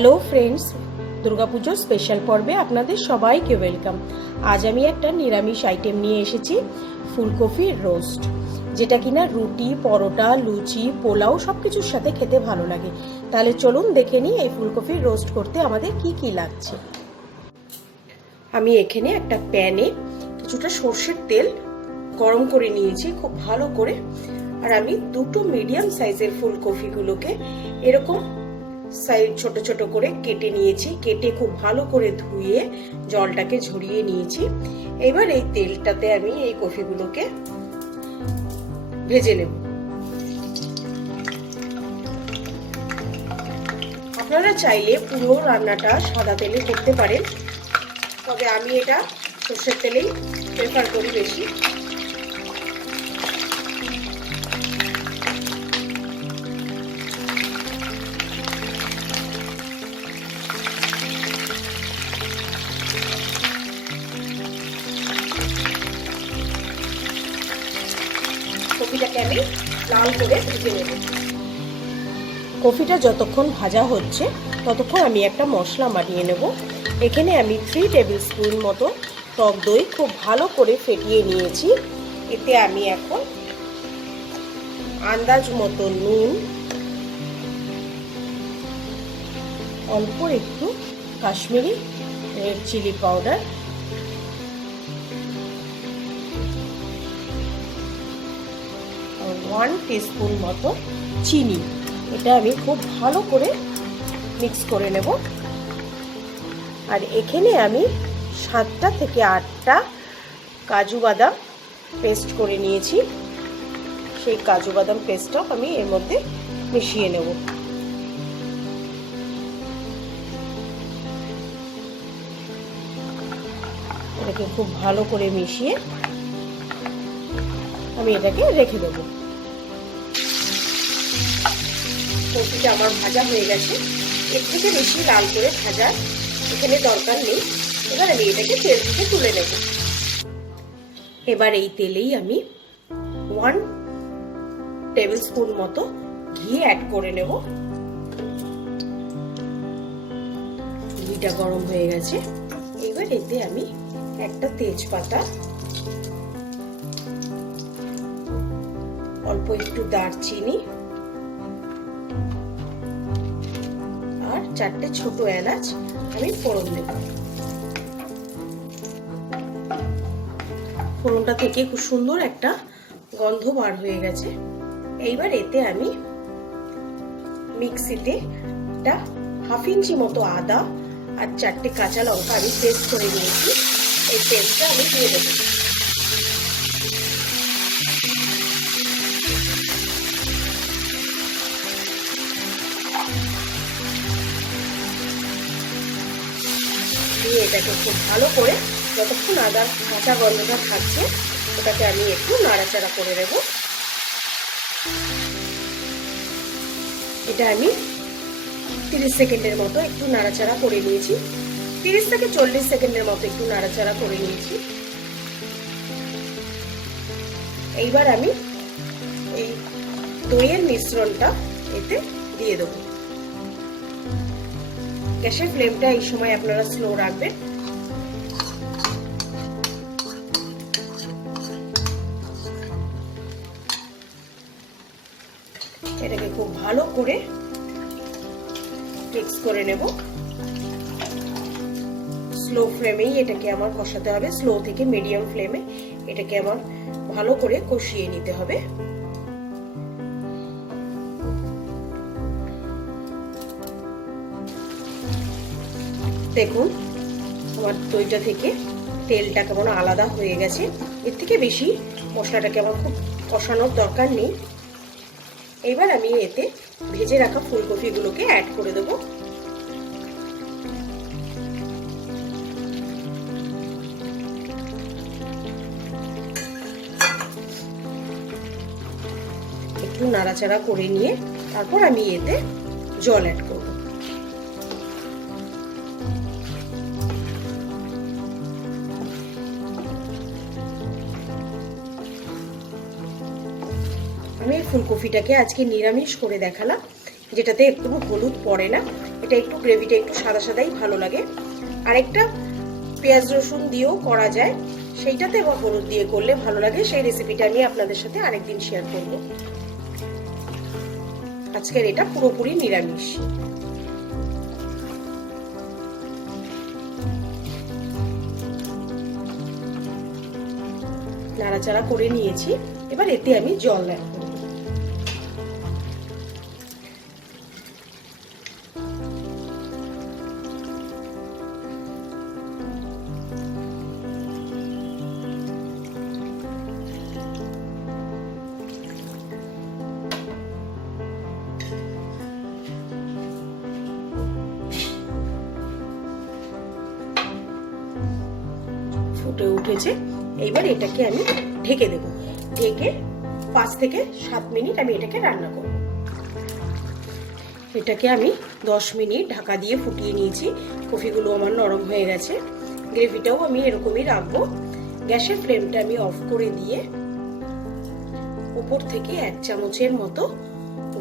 Hello friends, দুর্গাপুজোর special পর্বে আপনাদের সবাইকে ওয়েলকাম। আজ আমি একটা নিরামিষ আইটেম নিয়ে এসেছি, ফুলকপির রোস্ট, যেটা কিনা রুটি, পরোটা, লুচি, পোলাও সব কিছুর সাথে খেতে ভালো লাগে। তাহলে চলুন দেখে নিই এই ফুলকপির রোস্ট করতে আমাদের কি কি লাগছে। আমি এখানে একটা প্যানে কিছুটা সর্ষের তেল গরম করে নিয়েছি খুব ভালো করে, আর আমি দুটো মিডিয়াম সাইজের ফুলকপিগুলোকে এরকম সাইজ ছোট ছোট করে কেটে নিয়েছি। কেটে খুব ভালো করে ধুয়ে জলটাকে ঝরিয়ে নিয়েছি। এবার এই তেলটাতে আমি এই কপিগুলোকে ভেজে নেব। আপনারা চাইলে পুরো রান্নাটা সাদা তেলে করতে পারেন, তবে আমি এটা সর্ষের তেলেই প্রেফার করি বেশি। কপিটাকে আমি লাল করে ভেজে নেব। কপিটা যতক্ষণ ভাজা হচ্ছে ততক্ষণ আমি একটা মশলা বানিয়ে নেব। এখানে আমি 3 টেবিল স্পুন মতো টক দই খুব ভালো করে ফেটিয়ে নিয়েছি। এতে আমি এখন আন্দাজ মতো নুন, অল্প একটু কাশ্মীরি রেড চিলি পাউডার, আর 1 টিস্পুন মতো চিনি, এটা আমি খুব ভালো করে মিক্স করে নেব। আর এখানে আমি 7টা থেকে 8টা কাজু বাদাম পেস্ট করে নিয়েছি। সেই কাজু বাদাম পেস্টটাও আমি এর মধ্যে মিশিয়ে নেব। এটাকে খুব ভালো করে মিশিয়ে আমি এটাকে রেখে দেবো। কপিটা আমার ভাজা হয়ে গেছে, এর থেকে বেশি লাল করে ভাজার এখানে দরকার নেই। এবার আমি এটাকে তেল থেকে তুলে নেব। এবার এই তেলেই আমি 1 টেবিল স্পুন মতো ঘি অ্যাড করে নেব। ঘিটা গরম হয়ে গেছে। এবার এতে আমি একটা তেজপাতা, অল্প একটু দারচিনি আর 4টে ছোট এলাচ আমি ফোড়ন দেব। ফোড়নটা থেকে খুব সুন্দর একটা গন্ধ বার হয়ে গেছে। এইবার এতে আমি মিক্সিতে একটা 1/2 ইঞ্চি মতো আদা আর 4টে কাঁচা লঙ্কা আমি পেস্ট করে নিয়েছি। এই পেস্টটা আমি দিয়ে দেবো। দিয়ে এটাকে খুব ভালো করে যতক্ষণ আদার কাঁচা গন্ধটা থাকছে ওটাকে আমি একটু নাড়াচাড়া করে দেব। এটা আমি 30 সেকেন্ডের মতো একটু নাড়াচাড়া করে নিয়েছি। 30 থেকে 40 সেকেন্ডের মতো একটু নাড়াচাড়া করে নিয়েছি। এইবার আমি এই দইয়ের মিশ্রণটা এতে দিয়ে দেবো। গ্যাসের ফ্লেমটা এই সময় আপনারা স্লো রাখবেন। এটাকে খুব ভালো করে মিক্স করে নেব। স্লো ফ্লেমেই এটাকে আমার কষাতে হবে। স্লো থেকে মিডিয়াম ফ্লেমে এটাকে আমার ভালো করে কষিয়ে নিতে হবে। দেখুন আমার দইটা থেকে তেলটা কেমন আলাদা হয়ে গেছে। এর থেকে বেশি মশলাটাকে আমার খুব কষানোর দরকার নেই। এবার আমি এতে ভেজে রাখা ফুলকপিগুলোকে অ্যাড করে দেবো। একটু নাড়াচাড়া করে নিয়ে তারপর আমি এতে জল অ্যাড করব। আমি ফুলকপিটাকে আজকে নিরামিষ করে দেখালাম, যেটাতে একটু হলুদ পড়ে না। এটা একটু গ্রেভিটা একটু সাদা সাদাই ভালো লাগে। আরেকটা পেঁয়াজ রসুন দিয়েও করা যায়, সেইটাতে বা হলুদ দিয়ে করলে ভালো লাগে। সেই রেসিপিটা আমি আপনাদের সাথে আরেকদিন শেয়ার করব। আজকের এটা পুরোপুরি নিরামিষ। নাড়াচাড়া করে নিয়েছি, এবার এতে আমি জল অ্যাড করব। ফুটে উঠেছে, এইবার এটাকে আমি ঢেকে দেব। ঢেকে 5 থেকে 7 মিনিট আমি এটাকে রান্না করব। এটাকে আমি 10 মিনিট ঢাকা দিয়ে ফুটিয়ে নিয়েছি। কফিগুলো আমার নরম হয়ে গেছে। গ্রেভিটাও আমি এরকমই রাখবো। গ্যাসের ফ্লেমটা আমি অফ করে দিয়ে উপর থেকে 1 চামচের মতো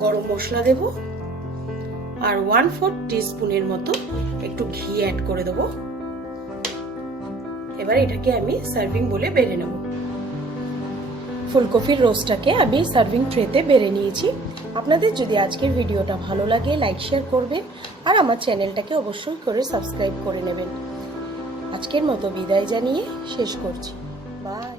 গরম মশলা দেব, আর 1/4 টিস্পুনের মতো একটু ঘি অ্যাড করে দেবো। এবার এটাকে আমি সার্ভিং বলে বেড়ে নেব। ফুলকপির রোস্টটাকে আমি সার্ভিং ট্রেতে বেড়ে নিয়েছি। আপনাদের যদি আজকের ভিডিওটা ভালো লাগে লাইক শেয়ার করবেন, আর আমার চ্যানেলটাকে অবশ্যই করে সাবস্ক্রাইব করে নেবেন। আজকের মতো বিদায় জানিয়ে শেষ করছি। বাই।